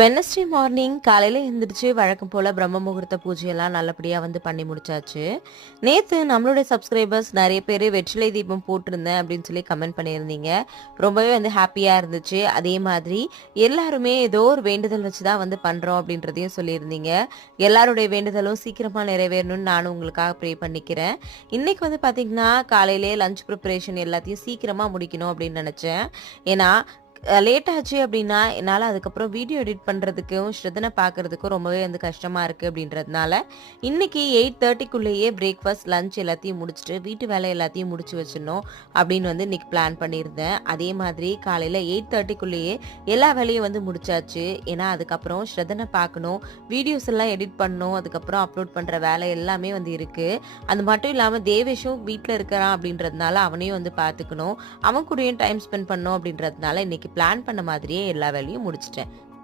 Wednesday morning காலையில எந்திரிச்சு வழக்கம் போல பிரம்ம முகூர்த்த பூஜையெல்லாம் நல்லபடியா பண்ணி முடிச்சாச்சு. நேத்து நம்மளுடைய சப்ஸ்கிரைபர்ஸ் நெறைய பேரு வெற்றிலை தீபம் போட்டிருந்தேன் அப்படின்னு சொல்லி கமெண்ட் பண்ணியிருந்தீங்க. ரொம்பவே ஹேப்பியா இருந்துச்சு. அதே மாதிரி எல்லாருமே ஏதோ ஒரு வேண்டுதல் வச்சு தான் பண்றோம் அப்படின்றதையும் சொல்லியிருந்தீங்க. எல்லாருடைய வேண்டுதலும் சீக்கிரமா நிறைவேறணும்னு நானும் உங்களுக்காக ப்ரே பண்ணிக்கிறேன். இன்னைக்கு பார்த்தீங்கன்னா, காலையிலேயே லஞ்ச் ப்ரிப்பரேஷன் எல்லாத்தையும் சீக்கிரமா முடிக்கணும் அப்படின்னு நெனச்சேன். ஏன்னா லேட் ஆச்சு அப்படின்னா, என்னால அதுக்கப்புறம் வீடியோ எடிட் பண்றதுக்கும், ஸ்ருதன பார்க்கறதுக்கும் ரொம்பவே கஷ்டமா இருக்கு அப்படின்றதுனால, இன்னைக்கு 8:30க்குள்ளேயே பிரேக்ஃபாஸ்ட், லஞ்ச் எல்லாத்தையும் முடிச்சுட்டு, வீட்டு வேலை எல்லாத்தையும் முடிச்சு வச்சிடணும் அப்படின்னு இன்னைக்கு பிளான் பண்ணியிருந்தேன். அதே மாதிரி காலையில 8:30க்குள்ளேயே எல்லா வேலையும் முடிச்சாச்சு. ஏன்னா அதுக்கப்புறம் ஸ்ருதன பார்க்கணும், வீடியோஸ் எல்லாம் எடிட் பண்ணணும், அதுக்கப்புறம் அப்லோட் பண்ற வேலை எல்லாமே இருக்கு. அது மட்டும் இல்லாம தேவேஷும் வீட்ல இருக்கிறான் அப்படின்றதுனால அவனையும் பார்த்துக்கணும். அவன் கூடயும் டைம் ஸ்பெண்ட் பண்ணணும் அப்படின்றதுனால இன்னைக்கு பிளான் பண்ண மாதிரியே எல்லா வேலையும் முடிச்சிட்டேன்.